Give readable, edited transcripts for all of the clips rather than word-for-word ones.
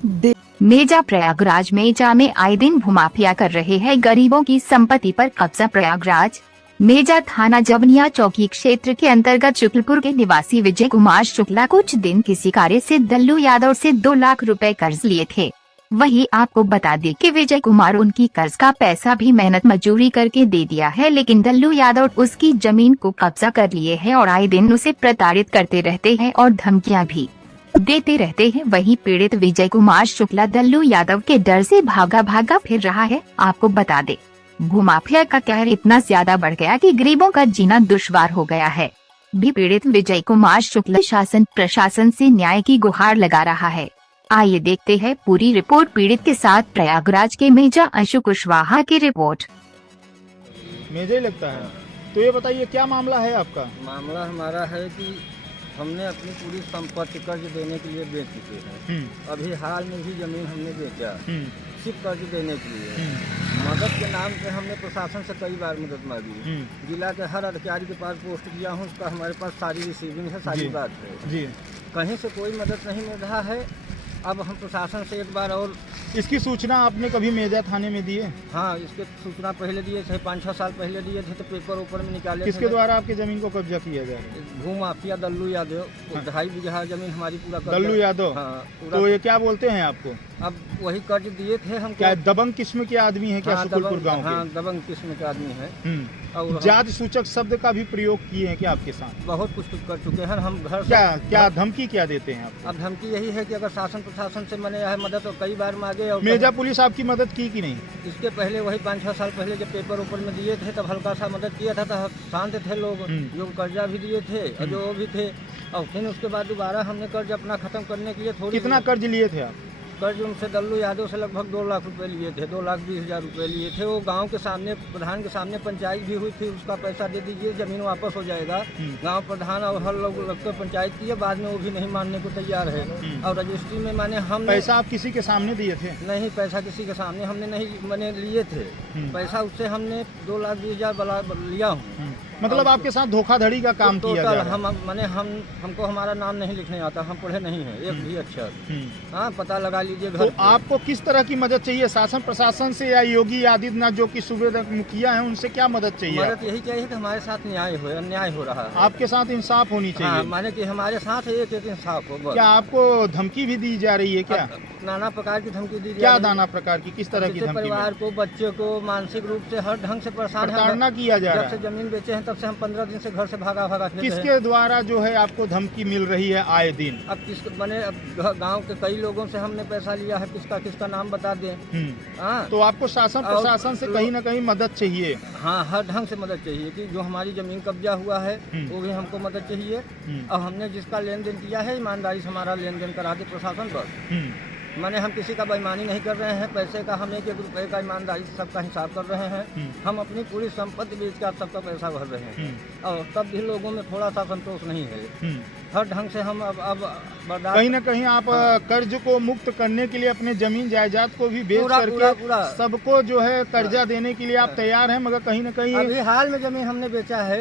मेजा प्रयागराज मेजा में आए दिन भूमाफिया कर रहे हैं गरीबों की संपत्ति पर कब्जा। प्रयागराज मेजा थाना जवनिया चौकी क्षेत्र के अंतर्गत शुक्लपुर के निवासी विजय कुमार शुक्ला कुछ दिन किसी कार्य से दल्लू यादव से 2 लाख रुपए कर्ज लिए थे। वही आपको बता दें कि विजय कुमार उनकी कर्ज का पैसा भी मेहनत मजदूरी करके दे दिया है, लेकिन दल्लू यादव उसकी जमीन को कब्जा कर लिए है और आए दिन उसे प्रताड़ित करते रहते हैं और धमकियां भी देते रहते हैं। वही पीड़ित विजय कुमार शुक्ला दल्लू यादव के डर से भागा फिर रहा है। आपको बता दें, भूमाफिया का कहर इतना ज्यादा बढ़ गया कि गरीबों का जीना दुश्वार हो गया है। भी पीड़ित विजय कुमार शुक्ला शासन प्रशासन से न्याय की गुहार लगा रहा है। आइए देखते हैं पूरी रिपोर्ट। पीड़ित के साथ प्रयागराज के मेजा अंशु कुशवाहा की रिपोर्ट। मेजा ही लगता है, तो ये बताइए क्या मामला है आपका? मामला हमारा है कि हमने अपनी पूरी संपत्ति कर्ज देने के लिए बेच चुके हैं। अभी हाल में भी जमीन हमने बेचा सिर्फ कर्ज देने के लिए। मदद के नाम पे हमने प्रशासन से कई बार मदद मांगी। जिला के हर अधिकारी के पास पोस्ट किया हूँ, उसका हमारे पास सारी रिसीविंग है, सारी बात है जी। कहीं से कोई मदद नहीं मिल रहा है। अब हम प्रशासन से एक बार और इसकी सूचना आपने कभी मेजा थाने में दी है? हाँ, इसके सूचना पहले दिए थे, 5-6 साल पहले दिए थे, तो पेपर ऊपर में निकाले। किसके द्वारा आपकी जमीन को कब्जा किया गया है? भूमाफिया दल्लू यादव। 2.5 बीघा जमीन हमारी पूरा दल्लू यादव। हाँ, तो ये क्या बोलते हैं आपको? अब वही कर्ज दिए थे हम। क्या दबंग किस्म के आदमी है? क्या शुक्लपुर गाँव? हाँ, दबंग किस्म के आदमी है। और जाति सूचक शब्द का भी प्रयोग किए हैं क्या आपके साथ? बहुत कुछ कर चुके हैं हम। घर क्या धमकी क्या देते हैं आप? अब धमकी यही है कि अगर शासन प्रशासन से मैंने यह मदद तो कई बार मांगे। और मेजा पुलिस आपकी मदद की कि नहीं? इसके पहले वही 5-6 साल पहले जब पेपर ऊपर में दिए थे तब हल्का सा मदद किया था, तो शांत थे लोग, जो कर्जा भी दिए थे और जो भी थे। और फिर उसके बाद दोबारा हमने कर्ज अपना खत्म करने के लिए थोड़ी। कितना कर्ज लिए थे आप? कर्ज उनसे दल्लू यादव से लगभग 2 लाख रुपए लिए थे, 2,20,000 रुपए लिए थे। वो गांव के सामने प्रधान के सामने पंचायत भी हुई थी, उसका पैसा दे दीजिए, जमीन वापस हो जाएगा। गांव प्रधान और हर लोग लगकर पंचायत की है, बाद में वो भी नहीं मानने को तैयार है। और रजिस्ट्री में माने हम पैसा आप किसी के सामने दिए थे? नहीं, पैसा किसी के सामने हमने नहीं मैंने लिए थे। पैसा उससे हमने 2,20,000 लिया हूँ। मतलब आपके साथ धोखाधड़ी का काम किया जा रहा है? हमको हमारा नाम नहीं लिखने आता, हम पढ़े नहीं है एक भी अक्षर। हाँ, पता लगा लीजिए। तो आपको किस तरह की मदद चाहिए? शासन प्रशासन से या योगी आदित्यनाथ जो कि सूबे मुखिया हैं उनसे क्या मदद चाहिए? मदद यही चाहिए कि हमारे साथ न्याय हो, अन्याय हो रहा है। आपके साथ इंसाफ होनी चाहिए। हाँ, माने कि हमारे साथ एक इंसाफ हो। क्या आपको धमकी भी दी जा रही है क्या? नाना प्रकार की धमकी दी। क्या नाना प्रकार की? किस तरह की धमकी? परिवार को, बच्चे को मानसिक रूप से हर ढंग से परेशान किया जा रहा है। जब से जमीन बेचे हैं तब से हम 15 दिन से घर से भागा किसके द्वारा जो है आपको धमकी मिल रही है आए दिन? अब किस मैंने गांव के कई लोगों से हमने पैसा लिया है, किसका नाम बता दें। हाँ, तो आपको शासन प्रशासन से कहीं न कहीं मदद चाहिए। हाँ, हर ढंग से मदद चाहिए कि जो हमारी जमीन कब्जा हुआ है वो भी हमको मदद चाहिए। और हमने जिसका लेन देन किया है ईमानदारी से हमारा लेन देन करा दे प्रशासन पर। माने हम किसी का बेईमानी नहीं कर रहे हैं। पैसे का हम 1-1 रुपए का ईमानदारी से सबका हिसाब कर रहे हैं। हम अपनी पूरी संपत्ति बेच कर सबका पैसा भर रहे हैं। और तब भी लोगों में थोड़ा सा संतोष नहीं है। हर ढंग से हम अब कहीं न कहीं आप कर्ज को मुक्त करने के लिए अपने जमीन जायदाद को भी बेच करके सबको जो है कर्जा देने के लिए आप तैयार हैं, मगर कहीं न कहीं अभी हाल में जमीन हमने बेचा है।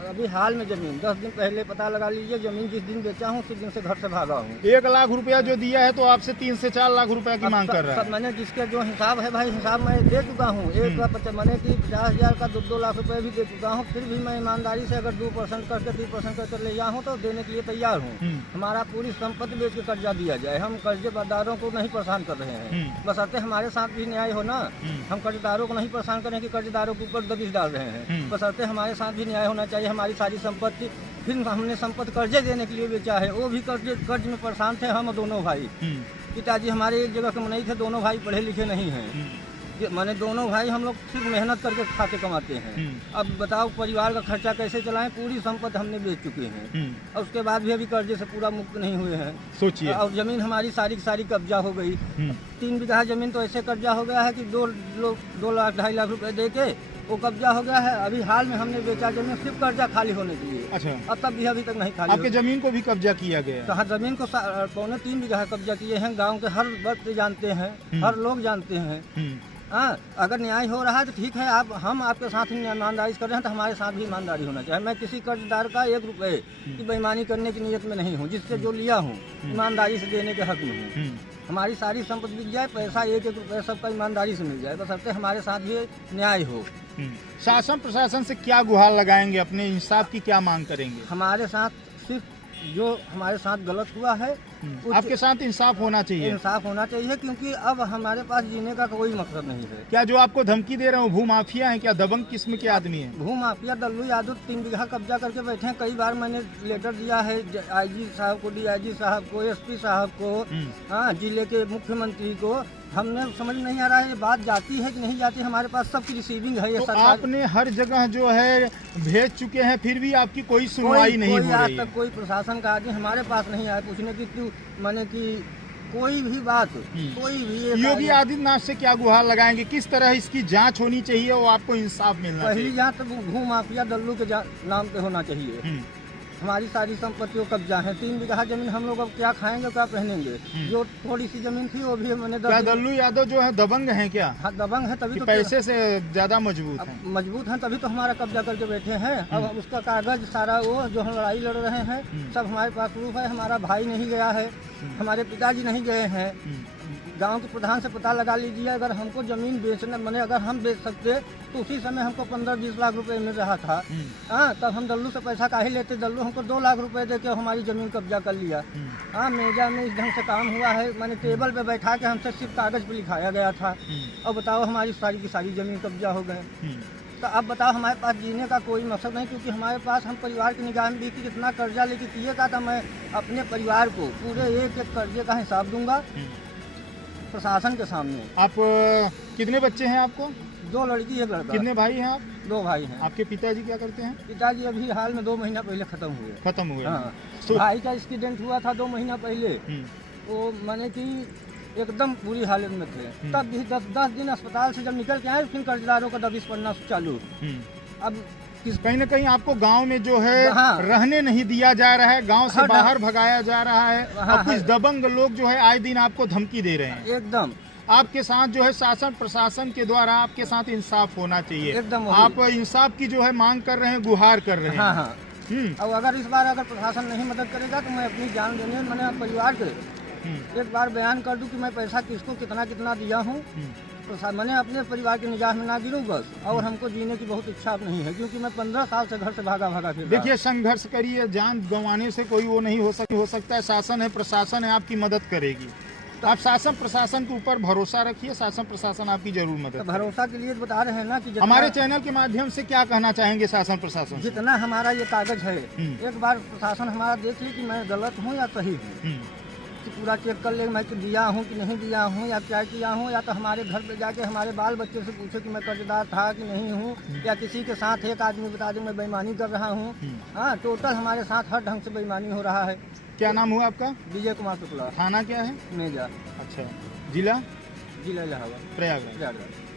अभी हाल में जमीन 10 दिन पहले पता लगा लीजिए, जमीन जिस दिन बेचा हूँ उसी दिन से घर से भागा हूँ। 1 लाख रुपया जो दिया है तो आपसे 3 से 4 लाख रुपया की मांग कर रहा है। मैंने जिसका जो हिसाब है भाई, हिसाब मैं दे चुका हूँ। मैंने कि 50,000 का 2 लाख रुपए भी दे चुका हूँ। फिर भी मैं ईमानदारी से अगर 2% करके 3% करके ले जाऊँ तो देने के लिए तैयार हूँ। हमारा पूरी संपत्ति बेच के कर्जा दिया जाए। हम कर्जदारों को नहीं परेशान कर रहे हैं, बशर्ते हमारे साथ भी न्याय हो ना। हम कर्जदारों को नहीं परेशान करें कि कर्जदारों के ऊपर दबिश डाल रहे हैं, बशर्ते हमारे साथ भी न्याय होना चाहिए। हमारी सारी संपत्ति फिर हमने संपत्ति कर्जे देने के लिए बेचा है, वो भी कर्ज में परेशान थे हम दोनों भाई। पिताजी हमारे एक जगह के नहीं थे, दोनों भाई पढ़े लिखे नहीं हैं। मैंने दोनों भाई हम लोग सिर्फ मेहनत करके खाते कमाते हैं। अब बताओ परिवार का खर्चा कैसे चलाएं? पूरी संपत्ति हमने बेच चुके हैं और उसके बाद भी अभी कर्जे से पूरा मुक्त नहीं हुए हैं। सोचिए। और जमीन हमारी सारी की सारी कब्जा हो गई। 3 बीघा जमीन तो ऐसे कब्जा हो गया है कि 2 लाख 2.5 लाख रुपए दे के वो कब्जा हो गया है। अभी हाल में हमने बेचा जमीन सिर्फ कर्जा खाली होने के लिए। अच्छा। अब तब भी अभी तक नहीं खाली। आपके जमीन को भी कब्जा किया गया? कहाँ जमीन को 3.25 बीघा कब्जा किए हैं। गाँव के हर व्यक्ति जानते हैं, हर लोग जानते हैं। हाँ, अगर न्याय हो रहा है तो ठीक है। हम आपके साथ ही ईमानदारी कर रहे हैं तो हमारे साथ भी ईमानदारी होना चाहिए। मैं किसी कर्जदार का 1 रुपए की बेईमानी करने की नीयत में नहीं हूँ। जिससे जो लिया हूँ ईमानदारी से देने के हक में हूँ। हमारी सारी संपत्ति बिक जाए, पैसा एक एक रुपया सबका ईमानदारी से मिल जाए, बशर्ते हमारे साथ भी न्याय हो। शासन प्रशासन से क्या गुहार लगाएंगे, अपने इंसाफ की क्या मांग करेंगे? हमारे साथ सिर्फ जो हमारे साथ गलत हुआ है आपके साथ इंसाफ होना चाहिए। इंसाफ होना चाहिए, क्योंकि अब हमारे पास जीने का कोई मकसद नहीं है। क्या जो आपको धमकी दे रहे हो भूमाफिया हैं, क्या दबंग किस्म के आदमी हैं? भूमाफिया दल्लू यादव 3 बीघा कब्जा करके बैठे हैं। कई बार मैंने लेटर दिया है IG साहब को, DIG साहब को, SP साहब को, हाँ, जिले के मुख्यमंत्री को। हमने समझ नहीं आ रहा है ये बात जाती है कि नहीं जाती। हमारे पास सबकी रिसीविंग है। ये तो सरकार आपने हर जगह जो है भेज चुके हैं, फिर भी आपकी कोई सुनवाई नहीं हो रही आज है। तक कोई प्रशासन का आदमी हमारे पास नहीं आया पूछने की क्यों, माने कि कोई भी बात, कोई भी। योगी आदित्यनाथ से क्या गुहार लगाएंगे, किस तरह इसकी जांच होनी चाहिए और आपको इंसाफ मिलना पहली चाहिए? जांच तो भूमाफिया दल्लू के नाम पे होना चाहिए। हमारी सारी संपत्तियों कब्जा है। 3 बीघा जमीन हम लोग अब क्या खाएंगे, क्या पहनेंगे? जो थोड़ी सी जमीन थी वो भी मैंने क्या दल्लू यादव जो है दबंग हैं क्या? हाँ, दबंग है, तभी कि तो पैसे से ज्यादा मजबूत हैं? मजबूत हैं, तभी तो हमारा कब्जा करके बैठे हैं। अब उसका कागज सारा, वो जो हम लड़ाई लड़ रहे हैं, सब हमारे पास प्रूफ है। हमारा भाई नहीं गया है, हमारे पिताजी नहीं गए हैं। गांव के प्रधान से पता लगा लीजिए, अगर हमको जमीन बेचने, मैंने अगर हम बेच सकते तो उसी समय हमको 15-20 लाख रुपए मिल रहा था। हाँ, तब हम दल्लू से पैसा काहे लेते? दल्लू हमको 2 लाख रुपए दे के हमारी जमीन कब्जा कर लिया। हाँ, मेजा में इस ढंग से काम हुआ है। मैंने टेबल पे बैठा के हमसे सिर्फ कागज पे लिखाया गया था। अब बताओ हमारी सारी की सारी जमीन कब्जा हो गए। तो अब बताओ हमारे पास जीने का कोई मकसद नहीं, क्योंकि हमारे पास, हम परिवार की निगाह में भी कि कितना कर्जा लेके किए का था। मैं अपने परिवार को पूरे एक एक कर्जे का हिसाब दूंगा प्रशासन के सामने। आप कितने बच्चे हैं आपको? 2 लड़की, 1 लड़का। कितने भाई हैं आप? 2 भाई हैं। आपके पिताजी क्या करते हैं? पिताजी अभी हाल में 2 महीना पहले खत्म हुए। हाँ। भाई का एक्सीडेंट हुआ था 2 महीना पहले। वो माने कि एकदम बुरी हालत में थे। तब भी 10 दिन अस्पताल से जब निकल के आए, फिर कर्जदारों का दबिश पड़ना चालू। अब कहीं न कहीं आपको गांव में जो है हाँ, रहने नहीं दिया जा रहा है, गांव से बाहर भगाया जा रहा है, और कुछ दबंग लोग जो है आए दिन आपको धमकी दे रहे हैं। एकदम आपके साथ जो है शासन प्रशासन के द्वारा आपके साथ इंसाफ होना चाहिए। एकदम आप इंसाफ की जो है मांग कर रहे हैं, गुहार कर रहे हैं। हाँ, हाँ। और अगर इस बार अगर प्रशासन नहीं मदद करेगा तो मैं अपनी जान देने, मैंने परिवार के एक बार बयान कर दूं कि मैं पैसा किसको कितना कितना दिया हूँ। मैंने अपने परिवार की निगाह में ना गिरूं बस। और हमको जीने की बहुत इच्छा नहीं है, क्योंकि मैं 15 साल से घर से भागा फिर। देखिए, संघर्ष करिए, जान गंवाने से कोई वो नहीं हो सकता है। शासन है, प्रशासन है, आपकी मदद करेगी। तो आप शासन प्रशासन के ऊपर भरोसा रखिए, शासन प्रशासन आपकी जरूर मदद तो भरोसा के लिए बता रहे हैं ना कि हमारे चैनल के माध्यम से क्या कहना चाहेंगे शासन प्रशासन? जितना हमारा ये कागज है, एक बार प्रशासन हमारा देख ले कि मैं गलत हूँ या सही हूँ, कि पूरा चेक कर ले मैं कि दिया हूँ कि नहीं दिया हूँ, या क्या किया हूँ, या तो हमारे घर पे जाके हमारे बाल बच्चे से पूछे कि मैं कर्जदार था कि नहीं हूँ, या किसी के साथ एक आदमी बता दे मैं बेईमानी कर रहा हूँ। हाँ, टोटल हमारे साथ हर ढंग से बेईमानी हो रहा है। क्या नाम हुआ आपका? विजय कुमार शुक्ला। थाना क्या है? मेजा। अच्छा, जिला? जिला इलाहाबाद, प्रयागराज। प्रयागराज।